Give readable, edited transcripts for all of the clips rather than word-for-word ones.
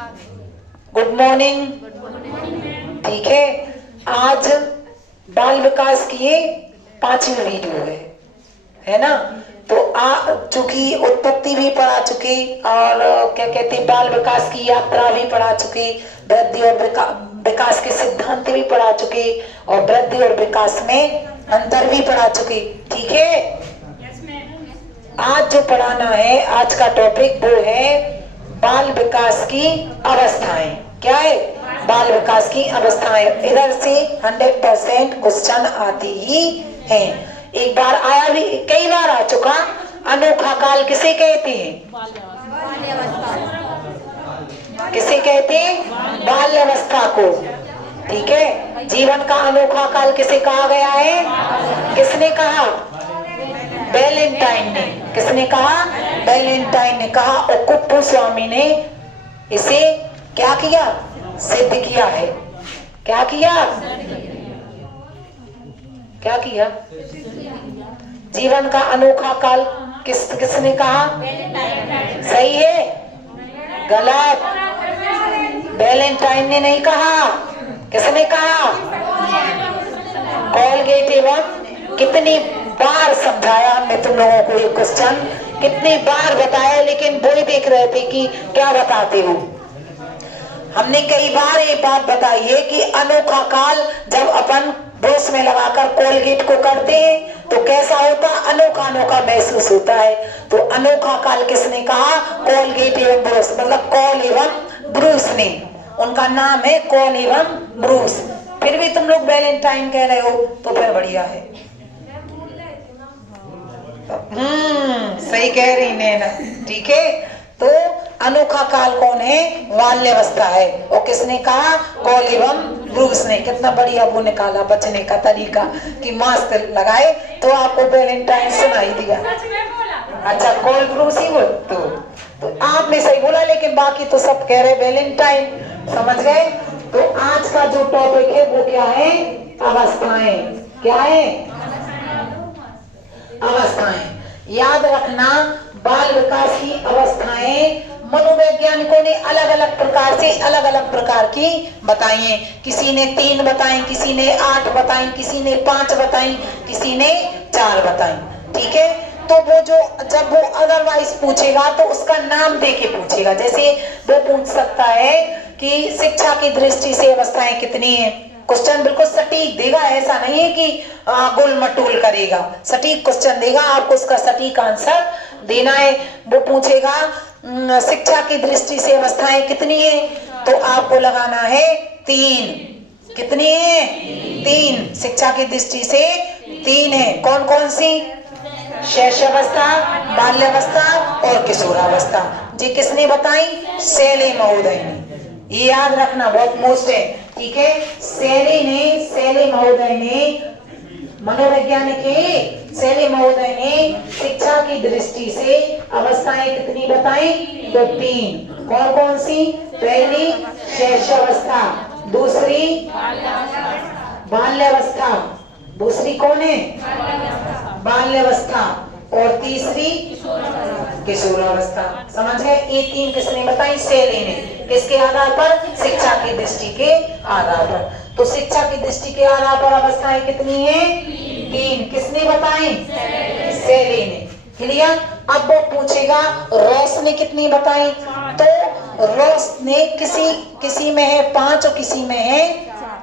Good morning. ठीक है, आज बाल विकास की ये 5वीं वीडियो है ना। तो चूंकि उत्पत्ति भी पढ़ा चुके और क्या कहते हैं बाल विकास की यात्रा भी पढ़ा चुके, वृद्धि और विकास के सिद्धांत भी पढ़ा चुके और वृद्धि और विकास में अंतर भी पढ़ा चुके। ठीक है, आज जो पढ़ाना है, आज का टॉपिक वो है बाल विकास की अवस्थाएं। क्या है? बाल विकास की अवस्थाएं। इधर से 100% क्वेश्चन आती ही हैं। एक बार आया भी, कई बार आ चुका। अनोखा काल किसे कहते हैं? किसे कहते हैं? बाल्यावस्था को। ठीक है, जीवन का अनोखा काल किसे कहा गया है? किसने कहा? वैलेंटाइन ने। किसने कहा? वैलेंटाइन ने कहा और कुप्पू स्वामी ने इसे क्या किया? सिद्ध किया है। क्या किया? क्या किया? जीवन का अनोखा काल किसने कहा? सही है? गलत। वैलेंटाइन ने नहीं कहा। किसने कहा? कोलगेट। एवं कितनी बार समझाया हमने तुम लोगों को ये क्वेश्चन, कितनी बार बताया, लेकिन वो ही देख रहे थे कि क्या बताते हो। हमने कई बार ये बात बताई है कि अनोखा काल जब अपन ब्रश में लगाकर कोलगेट को करते हैं तो कैसा होता? अनोखा अनोखा महसूस होता है। तो अनोखा काल किसने कहा? कोलगेट एवं ब्रश, मतलब कॉल एवं ब्रूस ने। उनका नाम है कॉल एवं ब्रूस। फिर भी तुम लोग वैलेंटाइन कह रहे हो तो फिर बढ़िया है। सही कह रही नैना। ठीक है, तो अनोखा काल कौन है? बाल्यावस्था है। और किसने कहा? कॉल एवं ब्रूस ने। कितना बढ़िया वो निकाला बचने का तरीका कि मास्क लगाए तो आपको वैलेंटाइन सुनाई दिया। अच्छा, कॉल ब्रूस ही बोल तो आपने सही बोला, लेकिन बाकी तो सब कह रहे वैलेंटाइन। समझ गए? तो आज का जो टॉपिक है वो क्या है? अवस्थाएं। क्या है? अवस्थाएं। याद रखना, बाल विकास की अवस्थाएं मनोवैज्ञानिकों ने अलग अलग प्रकार से अलग अलग प्रकार की बताई हैं। किसी ने 3 बताई, किसी ने 8 बताई, किसी ने 5 बताई, किसी ने 4 बताई। ठीक है, तो वो जो जब वो अदरवाइज पूछेगा तो उसका नाम दे के पूछेगा। जैसे वो पूछ सकता है कि शिक्षा की दृष्टि से अवस्थाएं कितनी है। क्वेश्चन बिल्कुल सटीक देगा, ऐसा नहीं है कि गोल मटोल करेगा। सटीक क्वेश्चन देगा, आपको उसका सटीक आंसर देना है। वो पूछेगा शिक्षा की दृष्टि से अवस्थाएं कितनी है, तो आपको लगाना है 3। कितनी है? 3। शिक्षा की दृष्टि से 3 है। कौन कौन सी? शैशवावस्था, बाल्यावस्था और किशोरावस्था। जी किसने बताई? शैली महोदय ने। ये याद रखना, बहुत मोस्ट है। ठीक है, शैली महोदय ने, मनोवैज्ञानिक शैली महोदय ने शिक्षा की दृष्टि से अवस्थाएं कितनी बताई? तो 3। कौन कौन सी? पहली शैशवावस्था, दूसरी बाल्यावस्था, दूसरी कौन है? बाल्यावस्था, और तीसरी किशोरावस्था। समझ गए? ये 3 किसने बताई? शैली ने। किसके आधार पर? शिक्षा की दृष्टि के आधार पर। तो शिक्षा की दृष्टि के आधार पर अवस्थाएं कितनी है? 3। किसने बताई? शैली ने। क्लियर? अब वो पूछेगा रॉस ने कितनी बताई, तो रॉस ने किसी में है 5 और किसी में है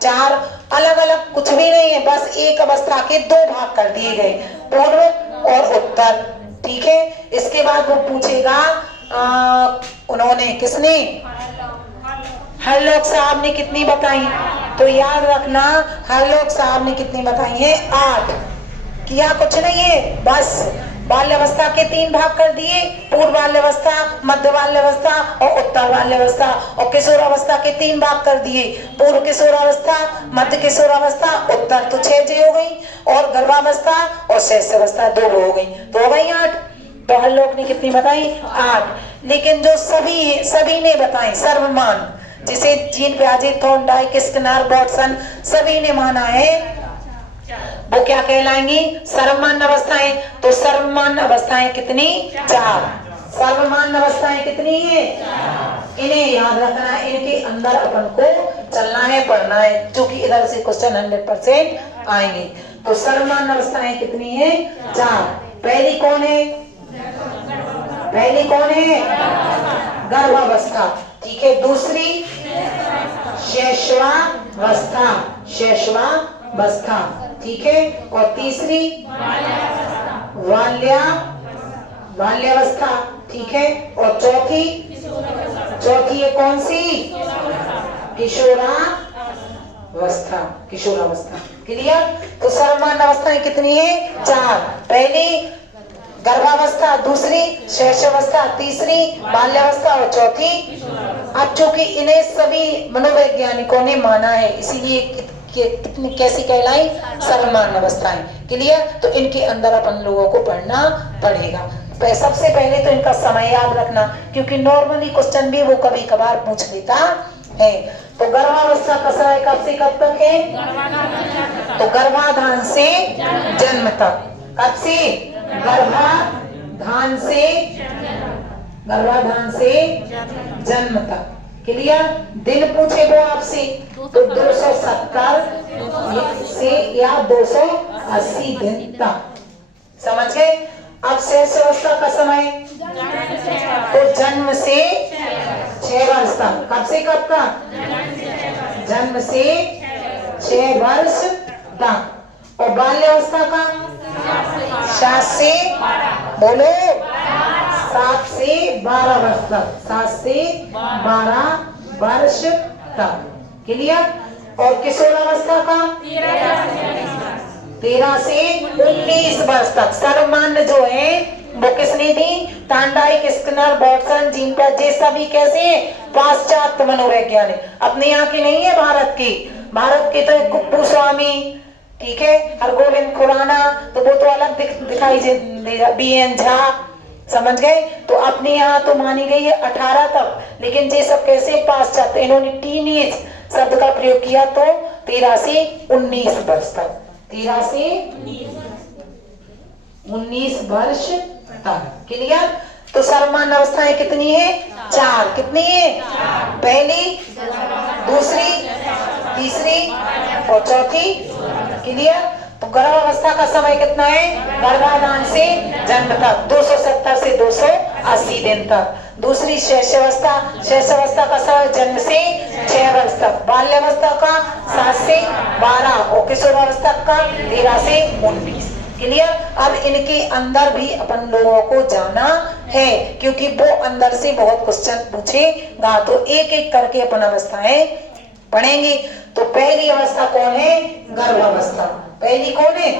4। अलग अलग कुछ भी नहीं है, बस एक अवस्था के 2 भाग कर दिए गए, पूर्व और उत्तर। ठीक है, इसके बाद वो पूछेगा उन्होंने, किसने? हरलॉक साहब ने कितनी बताई? तो याद रखना, हरलॉक साहब ने कितनी बताई है? 8। किया कुछ नहीं है, बस बाल्यावस्था के 3 भाग कर दिए, पूर्व बाल्यावस्था, मध्य बाल्यावस्था और उत्तर बाल्यावस्था। और किशोरावस्था के 3 भाग कर दिए, पूर्व किशोरावस्था, मध्य किशोरावस्था, उत्तर। तो 6 हो गई। और गर्भावस्था और शैशवावस्था 2 हो गई, तो हो गई 8। तो हर लोग ने कितनी बताई? 8। लेकिन जो सभी ने बताई सर्वमान, जिसे जीन पियाजे, थॉर्नडाइक, स्किनर, वाटसन सभी ने माना है, वो क्या कहलाएंगी? सर्वमान्य अवस्थाएं। तो सर्वमान्य अवस्थाएं कितनी? 4। सर्वमान्य अवस्थाएं कितनी है? इन्हें याद रखना है, इनके अंदर अपन को चलना है, पढ़ना है, क्योंकि इधर से क्वेश्चन 100% आएंगे। तो सर्वनाम अवस्थाएं कितनी है? 4। पहली कौन है? पहली कौन है? गर्भावस्था, ठीक है। दूसरी शैशवावस्था, शैशवावस्था, ठीक है। और तीसरी बाल्यावस्था, ठीक है। और चौथी है कौन सी? किशोरावस्था, किशोरावस्था। क्लियर? तो सर्वनाम अवस्थाएं कितनी है? 4। पहली गर्भावस्था, दूसरी शैशवावस्था, तीसरी बाल्यावस्था और चौथी। अब चूंकि इन्हें सभी मनोवैज्ञानिकों ने माना है, इसीलिए कितनी कैसी कहलाई? सर्वनाम अवस्थाएं। क्लियर? तो इनके अंदर अपन लोगों को पढ़ना पड़ेगा। सबसे पहले तो इनका समय याद रखना, क्योंकि नॉर्मली क्वेश्चन भी वो कभी कभार पूछ लेता है। तो गर्भावस्था का समय कब से कब तक है? तो गर्भाधान से जन्म तक। कब से? गर्भाधान से जन्म तक। क्लियर? दिन पूछे वो आपसे, तो 270 से या 280 दिन तक। समझ गए? अब शैशवावस्था का समय, तो जन्म से 6 वर्ष तक। कब से कब तक? जन्म से 6 वर्ष तक। और बाल्यावस्था का 7 से, बोलो, 7 से 12 वर्ष तक। 7 से 12 वर्ष तक। क्लियर? और किशोरावस्था का 13 से 19 वर्ष तक। सर्वमान्य जो है वो किसने दी? तांडाइक, स्किनर, वाटसन, जीन पियाजे, ये सभी कैसे? पाश्चात्य मनोवैज्ञानिक। अपने यहाँ की नहीं है, भारत की। भारत के तो कुप्पू स्वामी, ठीक है, हरगोविंद खुराना, तो वो तो अलग दिखाई दे। BN झा, समझ गए? तो अपने यहाँ तो मानी गई है 18 तक, लेकिन ये सब कैसे? पाश्चात्य। इन्होंने टीनेज शब्द का प्रयोग किया, तो 13 से 19 वर्ष तक। 13 से 19 वर्ष तक। क्लियर? तो सर्वनाम अवस्थाएं कितनी है? 4। कितनी है? पहली, दूसरी, तीसरी और चौथी। क्लियर? तो गर्भावस्था का समय कितना है? गर्भाधान से जन्म तक 270 से 280 दिन तक। दूसरी शैशवावस्था, शैशवावस्था का समय जन्म से 6 वर्ष तक। बाल्यावस्था का 7 से 12 और किशोरावस्था का 13 से 19। क्लियर? अब इनके अंदर भी अपन लोगों को जाना है, क्योंकि वो अंदर से बहुत क्वेश्चन पूछेगा। तो एक एक करके अपन अवस्थाएं पढ़ेंगे। तो पहली अवस्था कौन है? गर्भावस्था। पहली कौन है?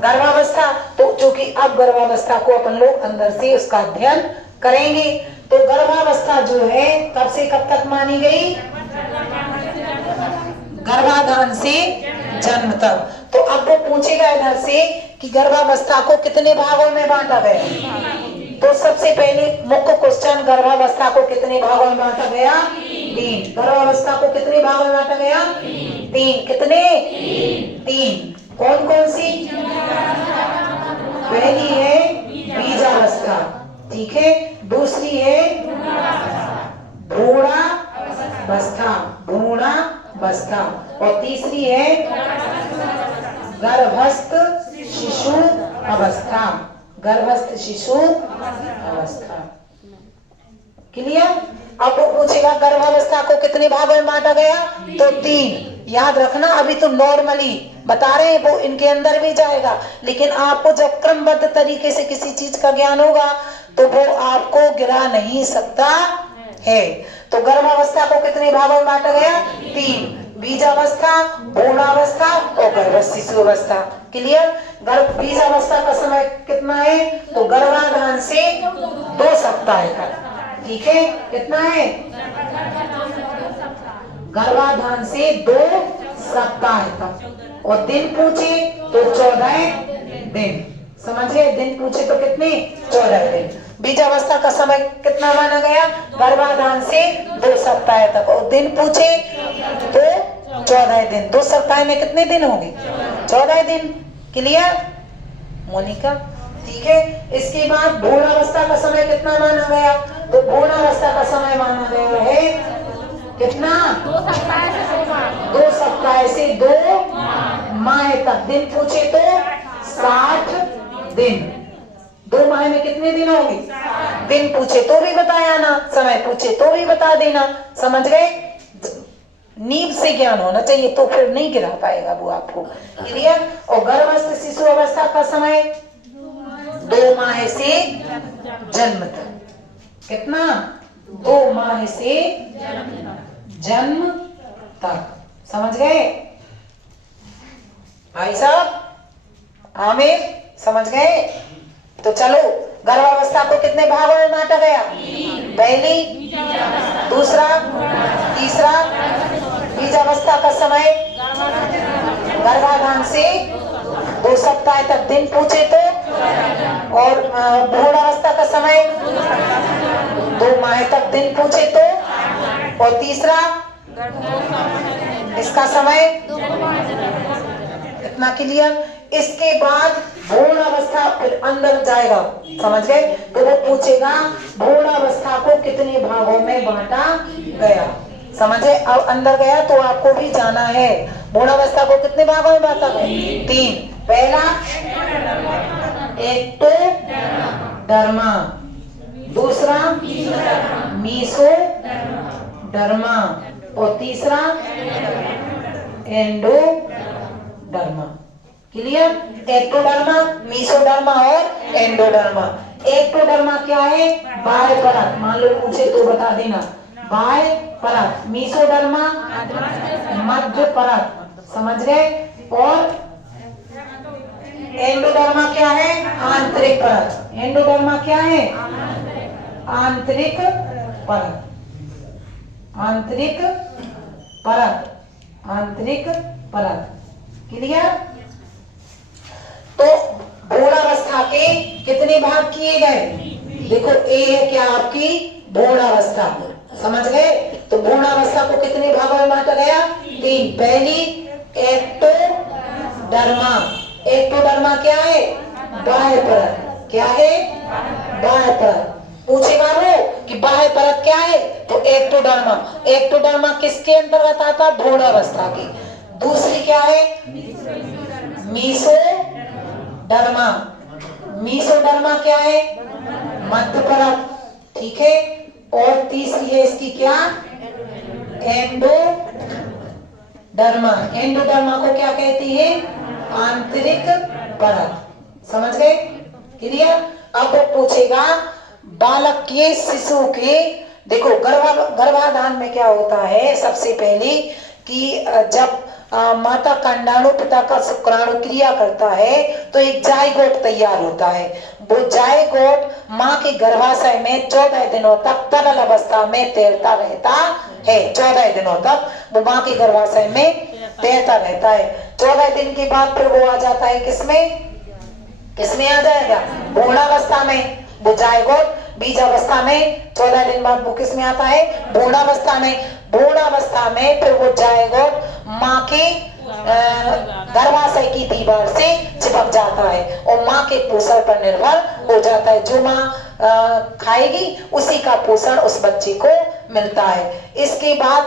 गर्भावस्था। तो चूंकि अब गर्भावस्था को अपन लोग अंदर से उसका अध्ययन करेंगे। तो गर्भावस्था जो है कब से कब तक मानी गई? गर्भाधान से जन्म तक। तो अब वो पूछेगा इधर से कि गर्भावस्था को कितने भागों में बांटा गया? तो सबसे पहले मुख्य क्वेश्चन, गर्भावस्था को कितने भागों में बांटा गया? 3। गर्भावस्था को कितने भागों में बांटा गया? 3। कितने? 3। कौन कौन सी? पहली है बीजावस्था, ठीक है। दूसरी है भ्रूणावस्था, भ्रूणावस्था। और तीसरी है गर्भस्थ शिशु अवस्था, गर्भस्थ शिशु अवस्था। क्लियर? अब वो पूछेगा गर्भावस्था को कितने भागों में बांटा गया? तो 3। याद रखना, अभी तो नॉर्मली बता रहे हैं, वो इनके अंदर भी जाएगा, लेकिन आपको जब क्रमबद्ध तरीके से किसी चीज का ज्ञान होगा तो वो आपको गिरा नहीं सकता है। तो गर्भावस्था को कितने भागों में बांटा गया? 3। बीजावस्था, भ्रूणावस्था और गर्भस्थ शिशु अवस्था। क्लियर? बीजावस्था का समय कितना है? तो गर्भाधान से 2 सप्ताह तक, ठीक है। कितना है? गर्भाधान से 2 सप्ताह तक। और दिन पूछे तो 14 दिन। समझे? दिन पूछे तो कितने? 14 दिन। बीजावस्था का समय कितना माना गया? गर्भाधान से 2 सप्ताह तक। और दिन पूछे तो 14 दिन। 2 सप्ताह में कितने दिन होंगे? 14 दिन। क्लियर मोनिका? ठीक है। इसके बाद भ्रूणावस्था का समय कितना माना गया? तो भ्रूणावस्था का समय माना गया है कितना? 2 सप्ताह से 2 माह तक। दिन पूछे तो 60 दिन। 2 माह में कितने दिन होंगे? दिन पूछे तो भी बताया ना, समय पूछे तो भी बता देना। समझ गए? नींव से ज्ञान होना चाहिए, तो फिर नहीं गिरा पाएगा वो आपको। क्लियर? और गर्भस्थ शिशु अवस्था का समय 2 माह से जन्म तक। कितना? 2 माह से जन्म तक। समझ गए भाई साहब? आमिर समझ गए? तो चलो, गर्भावस्था को कितने भागों में बांटा गया? पहली, दूसरा, तीसरा। बीजावस्था का समय गर्भाधान से 2 सप्ताह तक। दिन पूछे तो। और भ्रूणावस्था का समय 2 माह तक। दिन पूछे तो। और तीसरा इसका समय इतना। क्लियर? इसके बाद भ्रूणावस्था फिर अंदर जाएगा। समझ गए? तो वो पूछेगा भ्रूणावस्था को कितने भागों में बांटा गया। समझे? अब अंदर गया तो आपको भी जाना है। भ्रूणावस्था को कितने भागों में बांटा गया? 3। पहला एक्टोडर्मा, दूसरा मीसोडर्मा और तीसरा एंडोडर्मा। क्लियर? एक्टोडर्मा, मीसोडर्मा और एंडोडर्मा। एक्टोडर्मा क्या है? बाह्य परत। मान लो पूछे तो बता देना, बाह्य परत। मीसोडर्मा मध्य परत। समझ गए? और एंडोडर्मा क्या है? आंतरिक परत। एंडोडर्मा क्या है? आंतरिक परत। आंतरिक परत। आंतरिक परत। क्लियर? तो भ्रूणावस्था के कितने भाग किए गए? देखो, ए है क्या आपकी भ्रूणावस्था। समझ गए? तो भ्रूणावस्था को कितने भागों में बांटा गया? 3। पहली एक्टोडर्मा। एक्टोडर्मा क्या है? बाह्य परत। क्या है? बाह्य परत। पूछेगा वो कि बाह्य परत क्या है? तो एक्टोडर्मा। एक्टोडर्मा किसके अंतर्गत आता है? भ्रूणावस्था की। दूसरी क्या है? मीसोडर्मा। मीसोडर्मा क्या है? मध्य परत। ठीक है? और तीसरी है इसकी क्या? एंडोडर्मा। एंडोडर्मा को क्या कहती है? आंतरिक परत। समझ गए? क्लियर? अब वो पूछेगा बालक के, शिशु के। देखो, गर्भाधान में क्या होता है? सबसे पहले कि जब माता का अंडाणु पिता का शुक्राणु क्रिया करता है तो एक जायगोट तैयार होता है। वो जायगोट माँ के गर्भाशय में 14 दिनों तक तरल अवस्था में तैरता रहता है। 14 दिनों तक वो माँ के गर्भाशय में तैरता रहता है। 14 दिन के बाद फिर वो आ जाता है किसमें? किसमें आ जाएगा? भ्रूणावस्था में। वो जायगोट बीजावस्था में 14 दिन बाद वो किसमें आता है? भ्रूणावस्था में। भ्रूणावस्था में फिर वो जायगोट माँ के गर्भाशय की दीवार से चिपक जाता है और माँ के पोषण पर निर्भर हो जाता है। जो माँ खाएगी उसी का पोषण उस बच्चे को मिलता है। इसके बाद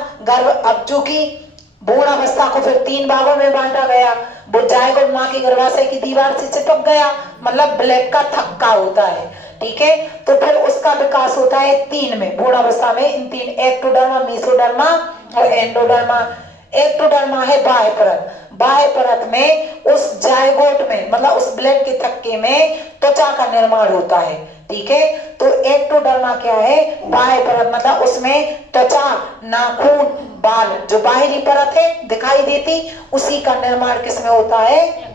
अब चूंकि भ्रूणावस्था को फिर 3 भागों में बांटा गया। वो जायगोट माँ के गर्भाशय की दीवार से चिपक गया, मतलब ब्लैक का थक्का होता है। ठीक है? तो फिर उसका विकास होता है 3 में। भ्रूणावस्था में इन 3, एक्टोडर्मा, मीसोडर्मा और एंडोडर्मा। एक्टोडर्मा है बाह्य परत। बाह्य परत में उस जायगोट में, मतलब उस ब्लैक के थक्के में त्वचा का निर्माण होता है। ठीक है? तो एक्टोडर्मा क्या है? बाह्य परत, मतलब उसमें त्वचा, नाखून, बाल, जो बाहरी परत है दिखाई देती, उसी का निर्माण किसमें होता है?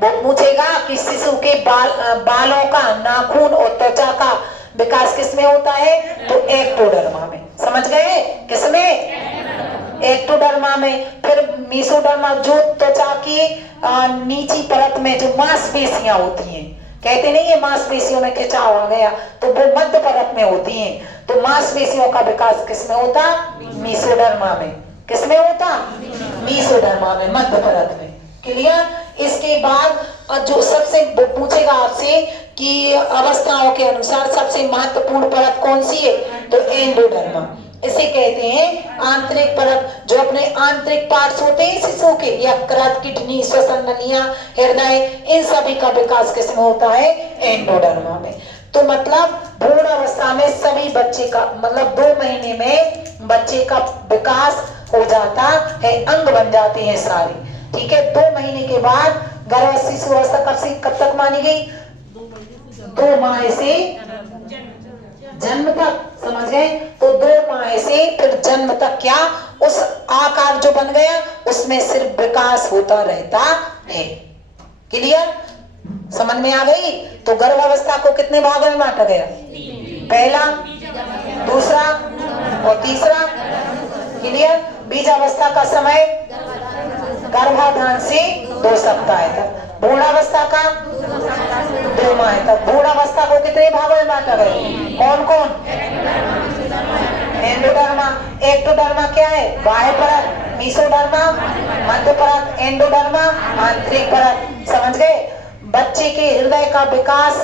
वो पूछेगा कि शिशु के बालों का, नाखून और त्वचा का विकास किसमें होता है? तो एक्टोडर्मा में। समझ गए? किसमें? एक्टोडर्मा में। फिर मीसोडर्मा, जो त्वचा की नीची परत में जो मांसपेशियां होती हैं, कहते नहीं है मांसपेशियों में खिंचाव आ गया, तो वो मध्य परत में होती हैं। तो मांसपेशियों का विकास किसमें होता? मीसोडर्मा में। किसमें होता? मीसोडर्मा में, मध्य परत में। क्लियर? इसके बाद जो सबसे पूछेगा आपसे की अवस्थाओं के अनुसार सबसे महत्वपूर्ण परत कौन सी है, तो एंडोडर्मा। इसे कहते हैं आंतरिक परत। जो अपने आंतरिक पार्ट्स होते हैं शिशु के, यकृत, किडनी, श्वसन नलियां, हृदय, इन सभी का विकास किसमें होता है, एंडोडर्मा में। तो मतलब भ्रूण अवस्था में सभी बच्चे का मतलब 2 महीने में बच्चे का विकास हो जाता है, अंग बन जाते हैं सारे, ठीक है। 2 महीने के बाद गर्भ शिशु अवस्था कब तक मानी गई, 2 माह से जन्म तक, समझ गए। तो 2 माह से फिर जन्म तक क्या उस आकार जो बन गया उसमें सिर्फ विकास होता रहता है। क्लियर, समझ में आ गई। तो गर्भावस्था को कितने भागों में बांटा गया, पहला, दूसरा और तीसरा। क्लियर। बीजावस्था का समय गर्भाधान से 2 सप्ताह तक, भ्रूणावस्था का 2 माह तक। भ्रूणावस्था को कितने भागों में बांटा गया, कौन कौन, एंडोडर्मा। एक्टोडर्मा क्या है, बाह्य परत, मीसोडर्मा मध्य परत, एंडोडर्मा आंतरिक परत। समझ गए। बच्चे के हृदय का विकास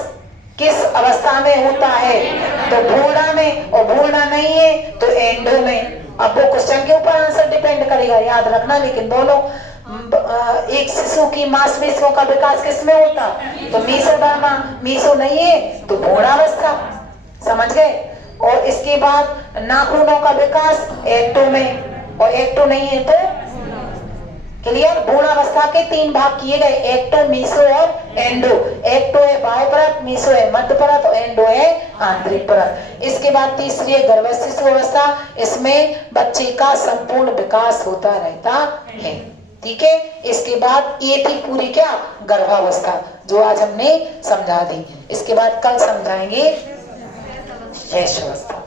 किस अवस्था में होता है, तो भ्रूणा में, और भ्रूणा नहीं है तो एंडो में। अब वो क्वेश्चन के ऊपर आंसर डिपेंड करेगा, याद रखना। लेकिन दोनों एक शिशु की मांसपेशियों का विकास किसमें होता, तो मीसोडर्मा। मीसो नहीं है तो भ्रूणावस्था। समझ गए। और इसके बाद नाखूनों का विकास एक्टो में, और एक्टो नहीं है तो क्लियर। भ्रूणावस्था के 3 भाग किए गए, एक्टो, मीसो और एंडो। एक्टो है बाह्य परत, मीसो है मध्य परत और एंडो है आंतरिक परत। इसके बाद तीसरी है गर्भ शिशु अवस्था। इसमें बच्चे का संपूर्ण विकास होता रहता है, ठीक है। इसके बाद ये थी पूरी क्या, गर्भावस्था, जो आज हमने समझा दी। इसके बाद कल समझाएंगे शैशवावस्था।